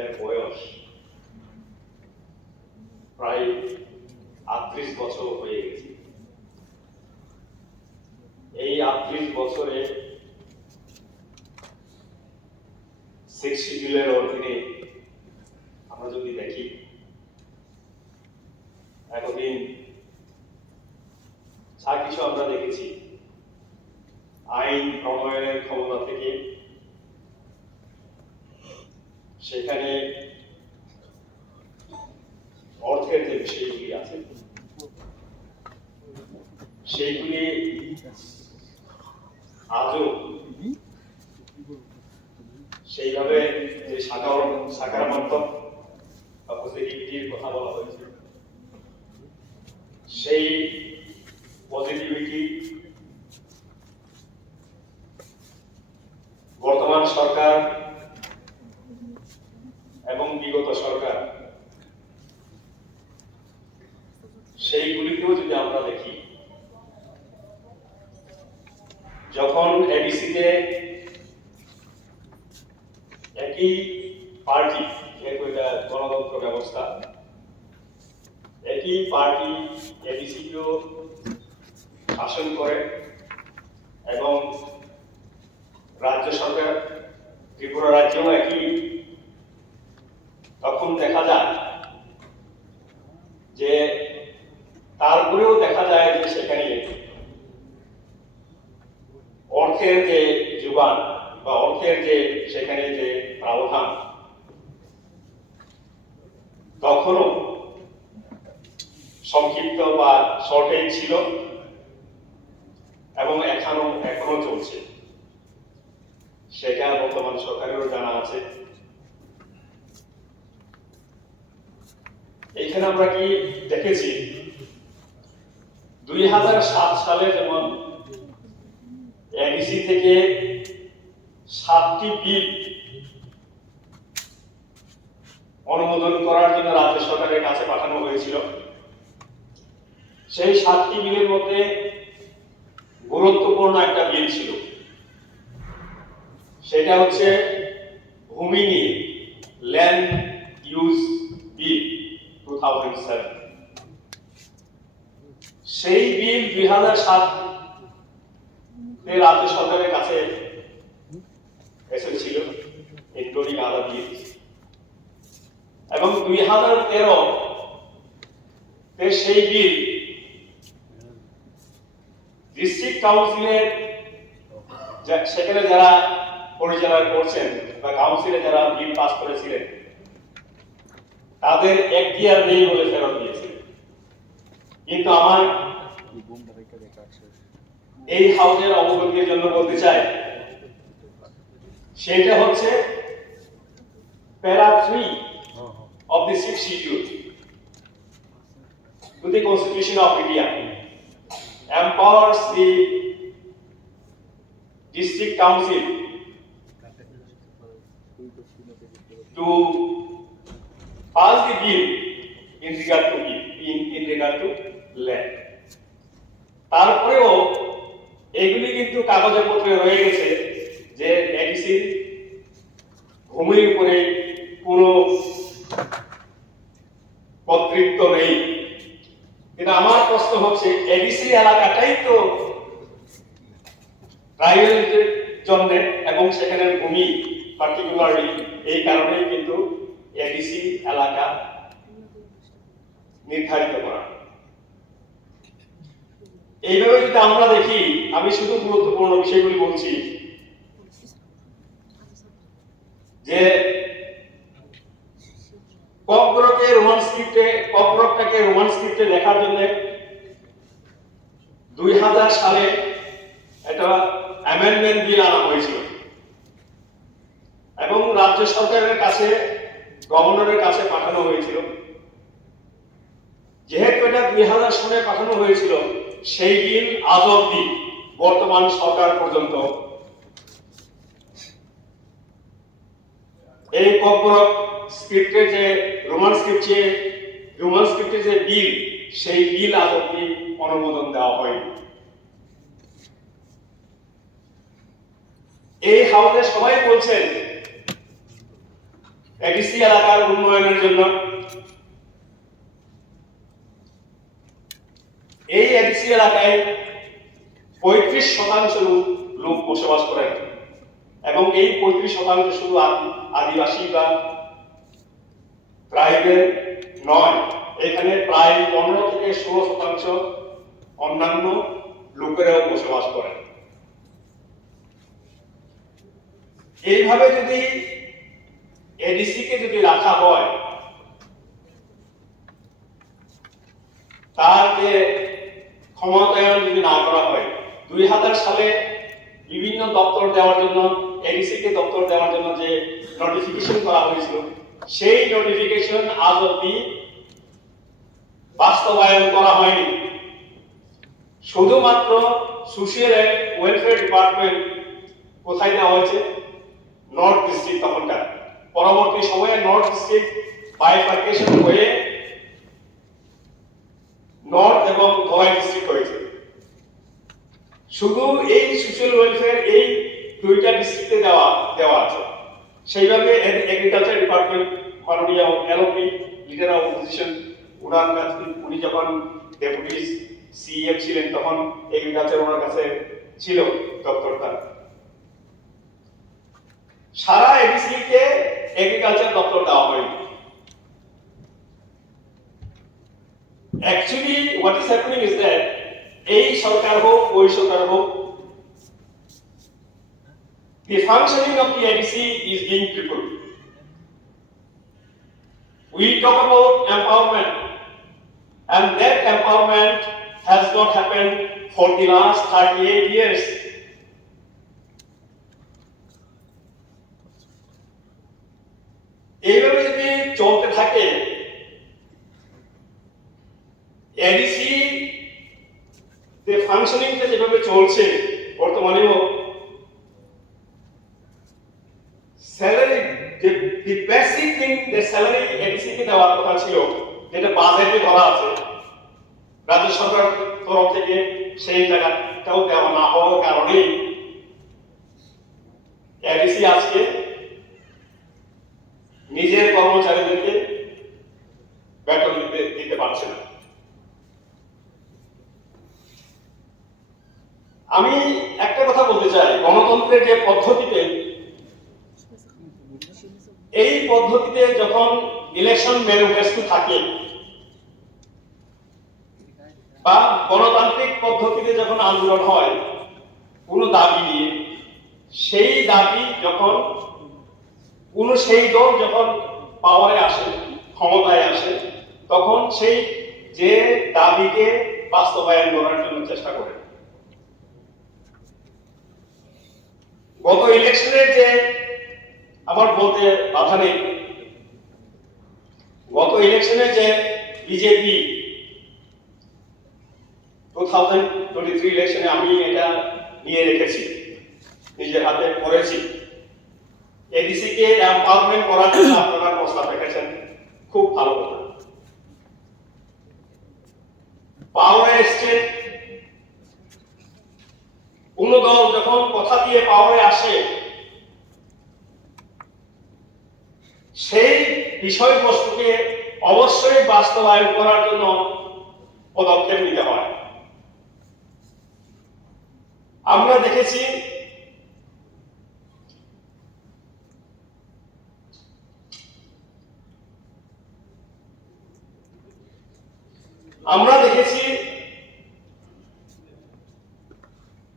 এর বয়স প্রায় 38 বছর হয়ে গেছে। এই 38 বছরে 6 শিডিউলের অধীনে আমরা যদি দেখি, এতদিন যা কিছু আমরা দেখেছি, আইন প্রণয়নের ক্ষমতা থেকে সেখানে অর্থের যে বিষয়গুলি আছে সেইগুলি আজও সেইভাবে যে সাকারাত্মক বা পজিটিভিটির কথা বলা হয়েছে, সেই পজিটিভিটি বর্তমান সরকার এবং বিগত সরকার সেইগুলিকেও যদি আমরা দেখি, যখন এডিসিতে একই পার্টি, যেহেতু এটা গণতন্ত্র ব্যবস্থা, একই পার্টি এডিসিকেও শাসন করে এবং রাজ্য সরকার, ত্রিপুরা রাজ্যেও একই, তখন দেখা যায় যে তারপরেও দেখা যায় যে সেখানে অর্থের যে যোগান বা অর্থের যে সেখানে যে প্রাবধান তখনও সংক্ষিপ্ত বা শর্টেজ ছিল এবং এখনো চলছে। সেটা বর্তমান সরকারেরও জানা আছে। এখানে আমরা কি দেখেছি, 2007 সালে যেমন এডিসি থেকে 7টি বিল অনুমোদন করার জন্য রাজ্য সরকারের কাছে পাঠানো হয়েছিল। সেই 7টি বিলের মধ্যে গুরুত্বপূর্ণ একটা বিল ছিল, সেটা হচ্ছে ভূমি নিয়ে ল্যান্ড ইউজ বিল 2007। সেই বিল 2007 রাজ্য সরকারের কাছে এসেছিল, ইনক্লুডিং আদার বিল, এবং 2013 সেই বিল ডিস্ট্রিক্ট কাউন্সিলের সেখানে যারা পরিচালনা করছেন বা কাউন্সিলে যারা বিল পাস করেছিলেন তাদের এখতিয়ার নেই বলে ফেরত দিয়েছিলেন। কিন্তু আমার এই হাউসের অবগতির জন্য বলতে চাই, সেটা হচ্ছে প্যারা 3 of the 6th schedule to the Constitution of India empowers the district council to pass the bill in regard to land. তারপরেও এগুলি কিন্তু কাগজে পত্রে রয়ে গেছে যে এডিসি ভূমির উপরে কোনো কর্তৃত্ব নেই। কিন্তু আমার প্রশ্ন হচ্ছে, এডিসি এলাকাটাই তো ট্রাইবেলদের জন্য এবং সেখানে ভূমি পার্টিকুলারলি এই কারণেই কিন্তু এডিসি এলাকা নির্ধারিত করা। এইভাবে যদি আমরা দেখি, আমি শুধু গুরুত্বপূর্ণ বিষয়গুলি বলছি, যে ককব্রকটাকে রোমান স্ক্রিপ্টে লেখার জন্য 2000 সালে একটা অ্যামেন্ডমেন্ট বিল আনা হয়েছিল এবং রাজ্য সরকারের কাছে, গভর্নরের কাছে পাঠানো হয়েছিল। যেহেতু এটা 2000 সালে পাঠানো হয়েছিল, সেই বিল আজ অবধি বর্তমান সরকার পর্যন্ত এই ককব্রক স্ক্রিপ্টে যে রোমান স্ক্রিপ্টে যে বিল, সেই বিল আজ অবধি অনুমোদন দেওয়া হয়নি। এই হাউসে সবাই বলছেন এডিসি এলাকার উন্নয়নের জন্য এই এডিসি এলাকায় 35% লোক বসবাস করেন এবং এই 35% শুধু আদিবাসী বা ট্রাইবের নয়, এখানে প্রায় 15 থেকে 16% অন্যান্য লোকেরাও বসবাস করেন। এইভাবে যদি এডিসি কে যদি রাখা হয়, তার যে ক্ষমতায়ন যদি না করা হয়, 2000 সালে বিভিন্ন দপ্তর দেওয়ার জন্য এডিসি কে দপ্তর দেওয়ার জন্য যে নোটিফিকেশন করা হয়েছিল, সেই নোটিফিকেশন আজ অব্দি বাস্তবায়ন করা হয়নি। শুধুমাত্র সোশিয়াল এন্ড ওয়েলফেয়ার ডিপার্টমেন্ট কোথায় দেওয়া হয়েছে? North district. তখনকার পরবর্তী সময়ে নর্থ ডিস্ট্রিক্ট বাইফার্কেশন হয়ে নর্থ এবং ধলাই ডিস্ট্রিক্ট হয়েছে। শুধু এই সোশ্যাল ওয়েলফেয়ার এই দুইটা ডিস্ট্রিক্টে দেওয়া আছে। সেইভাবে এগ্রিকালচার ডিপার্টমেন্ট মাননীয় এলওপি লিডার অফ অপোজিশন ওনার কাছে, উনি যখন ডেপুটি সিএম ছিলেন তখন এগ্রিকালচার ওনার কাছে ছিল দপ্তরটা। সারা এডিসি কে এগ্রিকালচার দপ্তর দেওয়া হয়নি। Actually, what is happening is that এই সরকার হোক ওই সরকার হোক, the functioning of the ADC is being crippled. We talk about empowerment, and that empowerment has not happened for the last 38 years. এইভাবে যদি চলতে থাকে, এডিসি যে ফাংশনিংটা যেভাবে চলছে বর্তমানেও, স্যালারি যে বেসিক থিং, যে স্যালারি এডিসি কে দেওয়ার কথা ছিল, যেটা বাজেটে ধরা আছে রাজ্য সরকার তরফ থেকে, সেই জায়গাটাও দেওয়া না হওয়ার কারণে এডিসি আজকে নিজের কর্মচারীদেরকে বেতন দিতে পারছে না। আমি একটা কথা বলতে চাই, গণতন্ত্রের যে পদ্ধতিতে, এই পদ্ধতিতে যখন ইলেকশন ম্যানিফেস্টো থাকে বা গণতান্ত্রিক পদ্ধতিতে যখন আন্দোলন হয় কোনো দাবি নিয়ে, সেই দাবি যখন সেই দল যখন পাওয়ারে আসে, ক্ষমতায় আসে, তখন সেই যে দাবিকে বাস্তবায়ন করার জন্য চেষ্টা করে। গত ইলেকশনের যে, আমার বলতে বাধা নেই, গত ইলেকশনে যে বিজেপি 2023 ইলেকশনে আমি এটা নিয়ে রেখেছি, নিজের হাতে করেছি। এডিসি কে এম্পাওয়ারমেন্ট করার জন্য আপনারা প্রস্তাব রেখেছেন, খুব ভালো কথা। পাওয়ারে এসছে, কোন দল যখন কথা দিয়ে পাওয়ারে আসে, সেই বিষয়বস্তুকে অবশ্যই বাস্তবায়ন করার জন্য পদক্ষেপ নিতে হয়। আমরা দেখেছি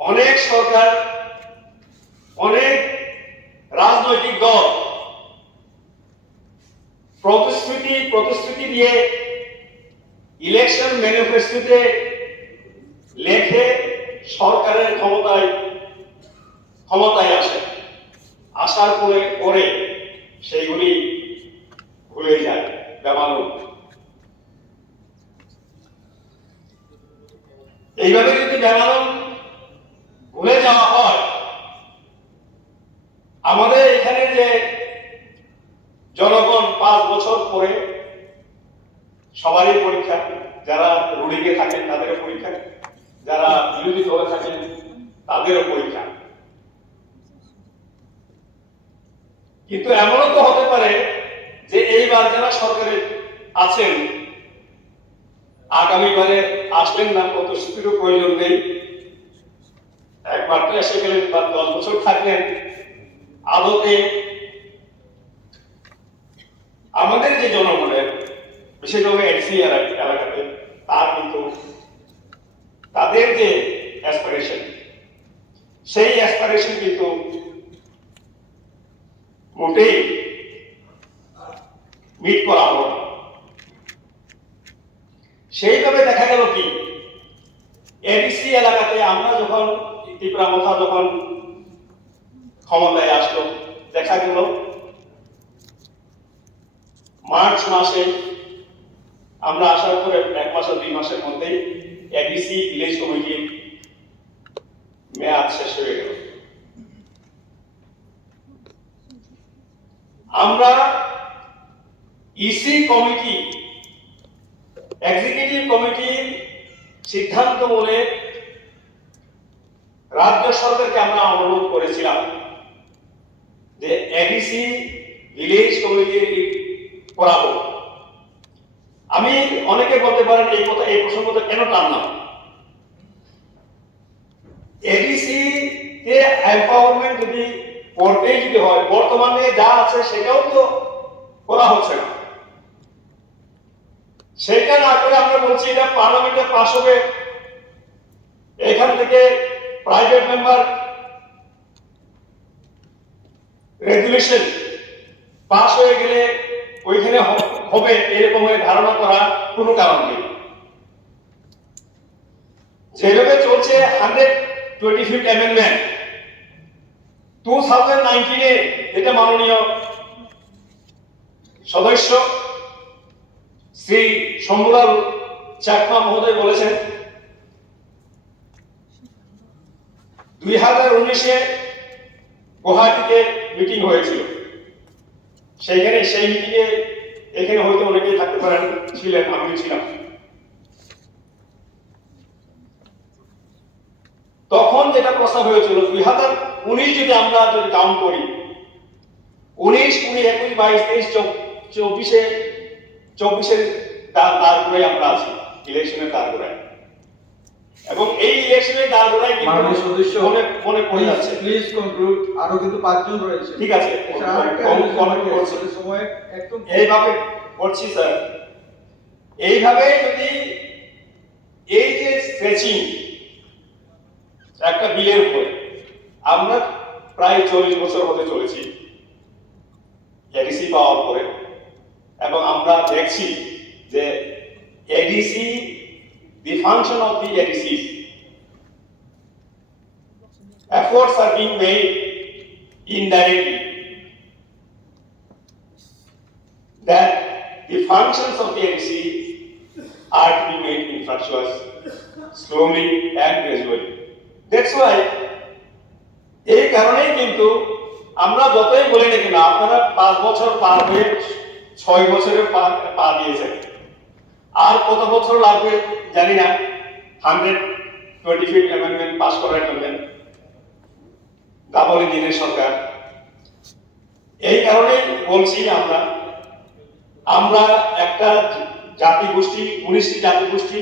অনেক সরকার, অনেক রাজনৈতিক দল প্রতিশ্রুতি দিয়ে ইলেকশন ম্যানিফেস্টোতে লেখে সরকারের ক্ষমতায় আসে, আসার পরে সেইগুলি ভুলে যায়, বেমালুম। এইভাবে যদি বেমালুম ভুলে যাওয়া হয়, আমাদের এখানে যে জনগণ 5 বছর পরে সবারই পরীক্ষা, যারা রুলিংয়ে থাকেন তাদেরও পরীক্ষা, যারা বিরোধী দলে থাকেন তাদেরও পরীক্ষা। কিন্তু এমনও তো হতে পারে যারা সরকারে আছেন আগামীবারে আসলেন না, প্রতিশ্রুতিরও প্রয়োজন নেই, একবার তো এসে গেলেন বা 10 বছর থাকলেন, আদতে আমাদের যে জনগণের বিশেষভাবে এডিসি এলাকাতে তার কিন্তু তাদের যে অ্যাসপিরেশন, সেই অ্যাসপিরেশন কিন্তু মোটেই মিট করা হলো না। সেইভাবে দেখা গেল কি, এডিসি এলাকাতে আমরা যখন টিপ্রামথা যখন ক্ষমতায় আসলো, দেখা গেল মার্চ মাসে আমরা আসার পরে 1 মাস আর 2 মাসের মধ্যেই এডিসি ভিলেজ কমিটির মেয়াদ শেষ হয়ে গেল। আমরা ইসি কমিটি, এক্সিকিউটিভ কমিটির সিদ্ধান্ত বলে রাজ্য সরকারকে আমরা অনুরোধ করেছিলাম যে এডিসি ভিলেজ কমিটির করাবো। আমি অনেকে বলতে পারেন এই কথা, এই প্রসঙ্গটা কেন টানলাম, এডিসি কে এম্পাওয়ারমেন্ট যদি করতেই যদি হয়, বর্তমানে যা আছে সেটাও তো করা হচ্ছে না। সেটা না করে আমরা বলছি এটা পার্লামেন্টে পাস হবে, এখান থেকে প্রাইভেট মেম্বার রেগুলেশন পাস হয়ে গেলে ওইখানে হবে, এরকম ধারণা করা কোনো কারণ নেই। যেভাবে চলছে 125th অ্যামেন্ডমেন্ট 2019-এ, এটা মাননীয় সদস্য শ্রী শম্ভুলাল চাকমা মহোদয় বলেছেন 2019-এ গুয়াহাটিতে মিটিং হয়েছিল, সেইখানে সেই মিটিংয়ে এখানে হয়তো অনেকেই থাকতে পারেন, ছিলেন, আমিও ছিলাম। তখন যেটা প্রস্তাব হয়েছিল 2019 যদি আমরা যদি কাউন্ট করি, 19, 20, 21, 22, 23, 24-এর দাঁড়গুলোয় আমরা আছি, ইলেকশনের দাঁড়গুলোয়, এবং এই ইলেকশনের দাঁড়গুলোয় মাননীয় সদস্য মনে পড়ে যাচ্ছে। প্লিজ কনক্লুড, আরো কিন্তু 5 জন রয়েছে। ঠিক আছে, সময় একদম এইভাবে করছি স্যার। এইভাবে যদি এই যে স্ট্রেচিং একটা বিলের উপরে, আমরা প্রায় 40 বছর হতে চলেছি এডিসি পাওয়ার পরে, এবং আমরা দেখছি যে ADC, the function of the ADCs, efforts are being made indirectly, that the functions of the ADC are to be made infructuous slowly and gradually. That's why এই কারণেই কিন্তু আমরা যতই বলি না কেন, আপনারা 5 বছর পার হয়ে 6 বছরে পা দিয়েছেন, আর কত বছর লাগবে জানি না 125th অ্যামেন্ডমেন্ট পাস করার জন্য, ডাবল ইঞ্জিনের সরকার। এই কারণেই বলছি আমরা একটা জাতিগোষ্ঠী, 19টি জাতিগোষ্ঠী,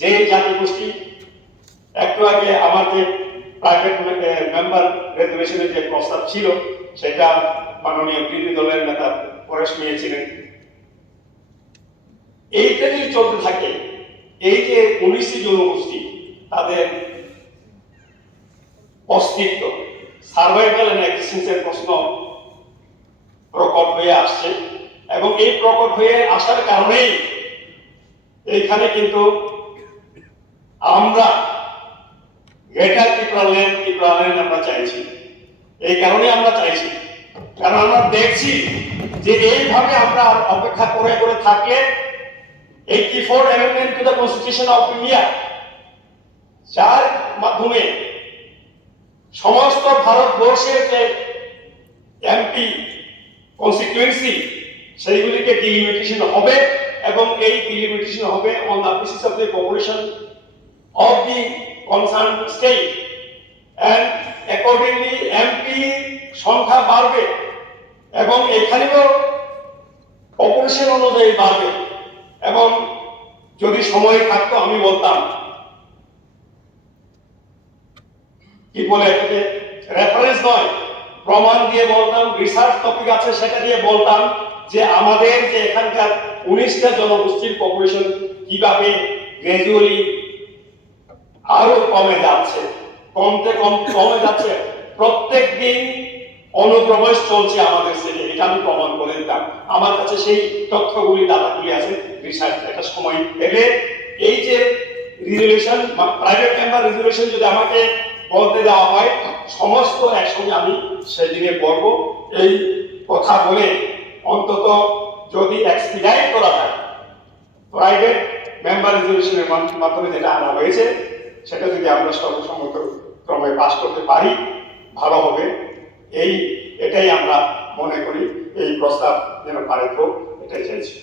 যে জাতিগোষ্ঠী একটু আগে আমার যে প্রাইভেট মেম্বার রেজুলেশনের যে প্রস্তাব ছিল সেটা মাননীয় বিরোধী দলের নেতা পরেশ নিয়েছিলেন। এইটা যদি চলতে থাকে, এই যে 19টি জনগোষ্ঠী, তাদের অস্তিত্ব, সার্ভাইভাল এন্ড এক্সিস্টেন্সের প্রশ্ন প্রকট হয়ে আসছে, এবং এই প্রকট হয়ে আসার কারণেই এইখানে কিন্তু আমরা গ্রেটার টিপ্রাল্যান্ড আমরা চাইছি। এই কারণে আমরা চাইছি, কারণ আমরা দেখছি যে এইভাবে আমরা অপেক্ষা করে করে থাকলে 84 amendment to the Constitution of India, যার মাধ্যমে সমস্ত ভারতবর্ষের যে এমপি কনস্টিটিউয়েন্সি সেইগুলিকে ডিলিমিটেশন হবে, এবং এই ডিলিমিটেশন হবে on the basis of the population of the concern state, and accordingly MP সংখ্যা বাড়বে, এবং এখানেও পপুলেশন অনুযায়ী বাড়বে। এবং যদি সময় থাকতো আমি বলতাম কি বলে এটাকে, রেফারেন্স নয়, প্রমাণ দিয়ে বলতাম, রিসার্চ টপিক আছে সেটা দিয়ে বলতাম যে আমাদের যে এখানকার 19টা জনগোষ্ঠীর পপুলেশন কিভাবে গ্র্যাজুয়ালি আরো কমে যাচ্ছে, কমে যাচ্ছে। প্রত্যেক দিন অনুপ্রবেশ চলছে আমাদের সেটে, এটা আমি প্রমাণ করে দিতাম। আমার কাছে সেই তথ্যগুলি, ডাটাগুলি আছে। রিসার্চ একটা সময় এলে এই যে রিজলিউশন, প্রাইভেট মেম্বার রিজলিউশন যদি আমাকে বলতে দেওয়া হয়, সমস্ত একসঙ্গে আমি সেদিনে বলব। এই কথা বলে অন্তত যদি এক্সপিডাইট করা যায়, প্রাইভেট মেম্বার রেজলিউশনের মাধ্যমে যেটা আনা হয়েছে সেটা যদি আমরা সর্বসম্মত ক্রমে পাস করতে পারি ভালো হবে। এটাই আমরা মনে করি। এই প্রস্তাব যেন পারিত হোক, এটাই চাইছি।